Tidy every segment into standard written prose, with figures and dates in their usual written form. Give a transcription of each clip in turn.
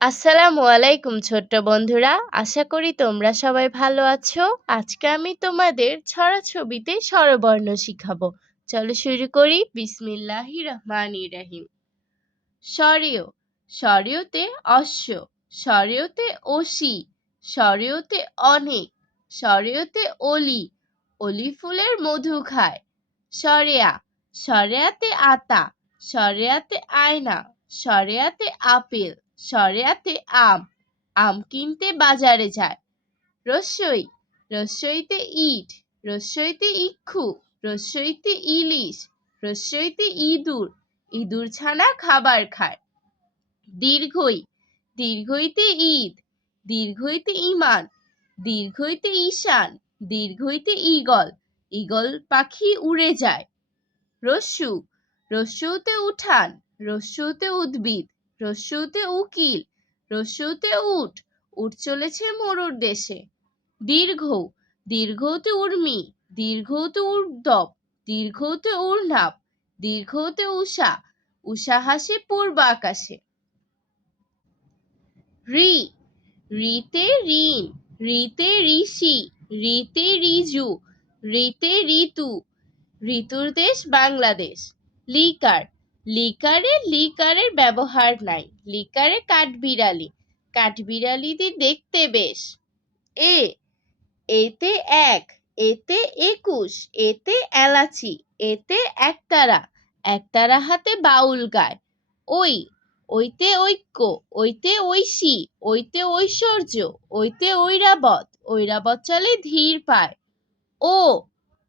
আসসালামু আলাইকুম ছোট্ট বন্ধুরা, আশা করি তোমরা সবাই ভালো আছো। আজকে আমি তোমাদের ছড়া ছবিতে স্বরবর্ণ শিখাবো। চলো শুরু করি। বিসমিল্লাহির রহমানির রহিম। স্বরেয়, স্বরেয়তে অশ্ব, স্বরেয়তে অসি, স্বরেয়তে অনেক, স্বরেয়তে অলি, অলি ফুলের মধু খায়। স্বরেয়া, স্বরেয়াতে আতা, স্বরেয়াতে আয়না, স্বরেয়াতে আপেল, স্বরেয়াতে আম, আম কিনতে বাজারে যায়। রস্যই, রস্যইতে ইট, রস্যইতে ইক্ষু, রস্যইতে ইলিশ, রস্যইতে ইঁদুর, ইঁদুর ছানা খাবার খায়। দীর্ঘই, দীর্ঘইতে ঈদ, দীর্ঘইতে ঈমান, দীর্ঘইতে ঈশান, দীর্ঘইতে ঈগল, ঈগল পাখি উড়ে যায়। রস্যু, রস্যুতে উঠান, রস্যুতে উদ্ভিদ, রস্যুতে উকিল, রস্যুতে উট, উট চলেছে মরুর দেশে। দীর্ঘ, দীর্ঘতে উর্মি, দীর্ঘতে ঊর্ধ্বব, দীর্ঘতে ঊর্ধ্বাব, দীর্ঘতে উষা, উষা হাসে পূর্ব আকাশে। ঋ, ঋতে ঋণ, ঋতে ঋষি, ঋতে ঋজু, ঋতে ঋতু, ঋতুর দেশ বাংলাদেশ। লিকার, লিকারে লিকারের ব্যবহার নাই, লিকারে কাঠবিড়ালি, কাঠবিড়ালিদের দেখতে বেশ। এ, এতে এক, এতে ২১, এতে এলাচি, এতে একতারা, একতারা হাতে বাউল গায়। ওই, ওইতে ঐক্য, ওইতে ঐশী, ওইতে ঐশ্বর্য, ওইতে ঐরাবত, ঐরাবত চলে ধীর পায়। ও,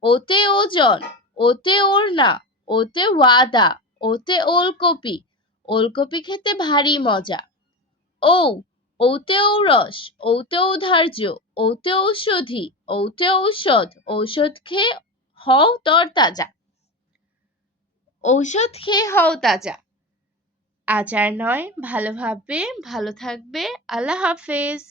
ওতে ওজন, ওতে ওড়না, ওতে ওয়াদা, ওতে ওলকপি, ওলকপি খেতে ভারী মজা। ঔ, ওতে ঔরস, ওতে ঔদার্য, ওতে ঔষধি, ওতে ঔষধ, ঔষধ খেয়ে হও তরতাজা, ঔষধ খেয়ে হও তাজা। আজ আর নয়, ভালো ভাববে, ভালো থাকবে। আল্লাহ হাফেজ।